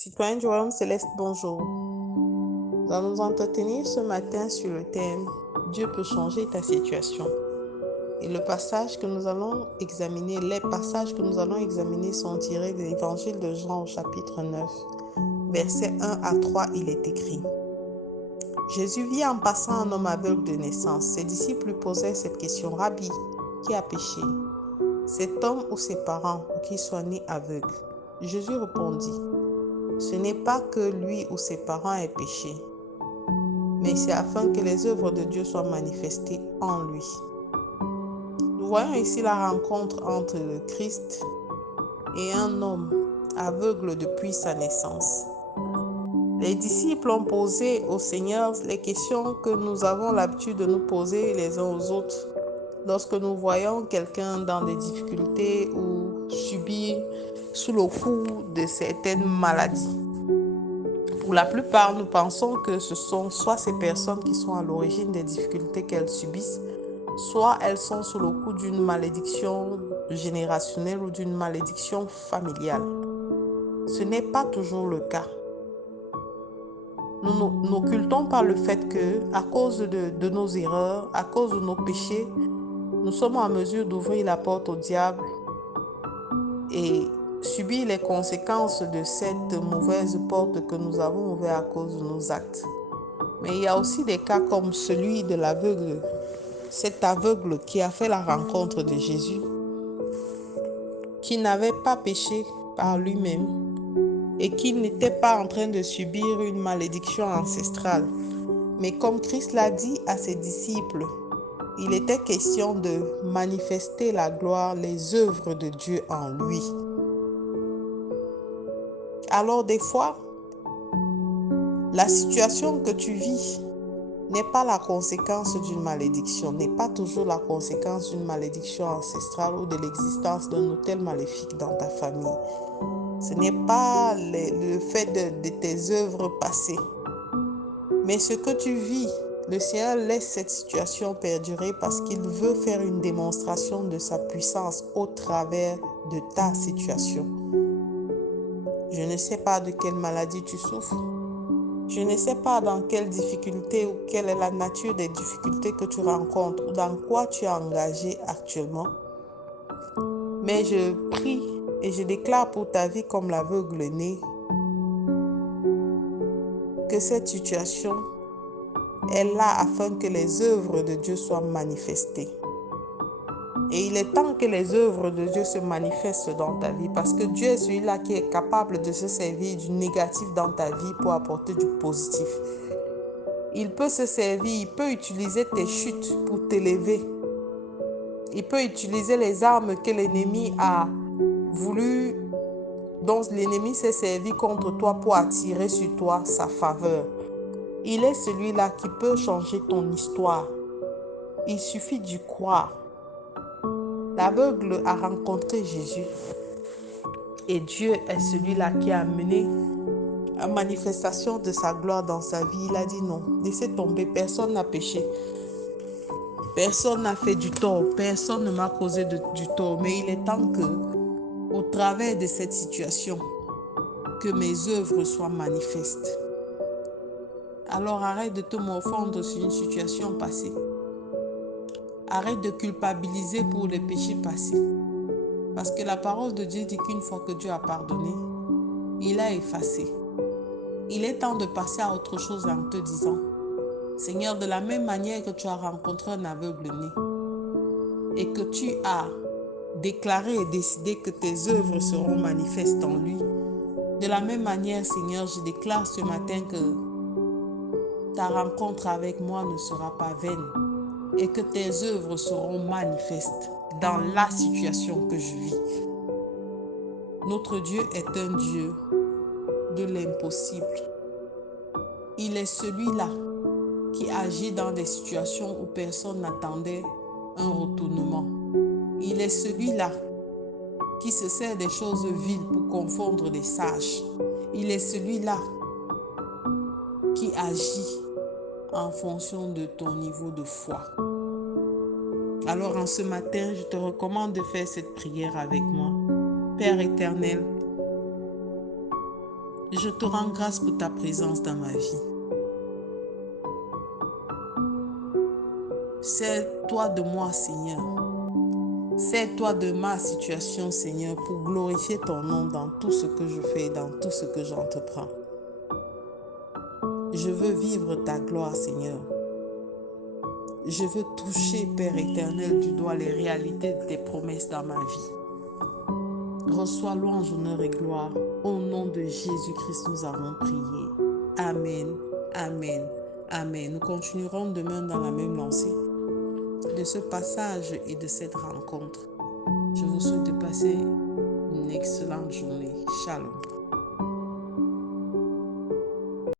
Citoyen du Royaume Céleste, bonjour. Nous allons nous entretenir ce matin sur le thème Dieu peut changer ta situation. Et les passages que nous allons examiner sont tirés de l'évangile de Jean au chapitre 9, versets 1 à 3, il est écrit. Jésus vit en passant un homme aveugle de naissance. Ses disciples lui posaient cette question: Rabbi, qui a péché, cet homme ou ses parents, pour qu'il soit né aveugle? Jésus répondit: ce n'est pas que lui ou ses parents aient péché, mais c'est afin que les œuvres de Dieu soient manifestées en lui. Nous voyons ici la rencontre entre le Christ et un homme aveugle depuis sa naissance. Les disciples ont posé au Seigneur les questions que nous avons l'habitude de nous poser les uns aux autres lorsque nous voyons quelqu'un dans des difficultés ou subir sous le coup de certaines maladies. Pour la plupart, nous pensons que ce sont soit ces personnes qui sont à l'origine des difficultés qu'elles subissent, soit elles sont sous le coup d'une malédiction générationnelle ou d'une malédiction familiale. Ce n'est pas toujours le cas. Nous occultons par le fait que, à cause de nos erreurs, à cause de nos péchés, nous sommes en mesure d'ouvrir la porte au diable et subir les conséquences de cette mauvaise porte que nous avons ouverte à cause de nos actes. Mais il y a aussi des cas comme celui de l'aveugle, cet aveugle qui a fait la rencontre de Jésus, qui n'avait pas péché par lui-même et qui n'était pas en train de subir une malédiction ancestrale. Mais comme Christ l'a dit à ses disciples, il était question de manifester la gloire, les œuvres de Dieu en lui. Alors des fois, la situation que tu vis n'est pas la conséquence d'une malédiction, n'est pas toujours la conséquence d'une malédiction ancestrale ou de l'existence d'un autel maléfique dans ta famille. Ce n'est pas le fait de tes œuvres passées. Mais ce que tu vis, le Seigneur laisse cette situation perdurer parce qu'il veut faire une démonstration de sa puissance au travers de ta situation. Je ne sais pas de quelle maladie tu souffres. Je ne sais pas dans quelle difficulté ou quelle est la nature des difficultés que tu rencontres ou dans quoi tu es engagé actuellement. Mais je prie et je déclare pour ta vie comme l'aveugle né que cette situation est là afin que les œuvres de Dieu soient manifestées. Et il est temps que les œuvres de Dieu se manifestent dans ta vie parce que Dieu est celui-là qui est capable de se servir du négatif dans ta vie pour apporter du positif. Il peut se servir, il peut utiliser tes chutes pour t'élever. Il peut utiliser les armes que l'ennemi a voulu, dont l'ennemi s'est servi contre toi pour attirer sur toi sa faveur. Il est celui-là qui peut changer ton histoire. Il suffit d'y croire. L'aveugle a rencontré Jésus et Dieu est celui-là qui a amené la manifestation de sa gloire dans sa vie. Il a dit non, laissez tomber, personne n'a péché. Personne n'a fait du tort, personne ne m'a causé du tort, mais il est temps que, au travers de cette situation, que mes œuvres soient manifestes. Alors arrête de te morfondre sur une situation passée. Arrête de culpabiliser pour les péchés passés. Parce que la parole de Dieu dit qu'une fois que Dieu a pardonné, il a effacé. Il est temps de passer à autre chose en te disant: Seigneur, de la même manière que tu as rencontré un aveugle né et que tu as déclaré et décidé que tes œuvres seront manifestes en lui, de la même manière, Seigneur, je déclare ce matin que ta rencontre avec moi ne sera pas vaine et que tes œuvres seront manifestes dans la situation que je vis. Notre Dieu est un Dieu de l'impossible. Il est celui-là qui agit dans des situations où personne n'attendait un retournement. Il est celui-là qui se sert des choses viles pour confondre les sages. Il est celui-là qui agit en fonction de ton niveau de foi. Alors en ce matin, je te recommande de faire cette prière avec moi. Père éternel, Je te rends grâce pour ta présence dans ma vie. Sers-toi de moi, Seigneur. Sers-toi de ma situation, Seigneur, pour glorifier ton nom dans tout ce que je fais et dans tout ce que j'entreprends. Je veux vivre ta gloire, Seigneur. Je veux toucher, Père éternel, du doigt les réalités de tes promesses dans ma vie. Reçois louange, honneur et gloire. Au nom de Jésus-Christ, nous avons prié. Amen, amen, amen. Nous continuerons demain dans la même lancée de ce passage et de cette rencontre. Je vous souhaite de passer une excellente journée. Shalom.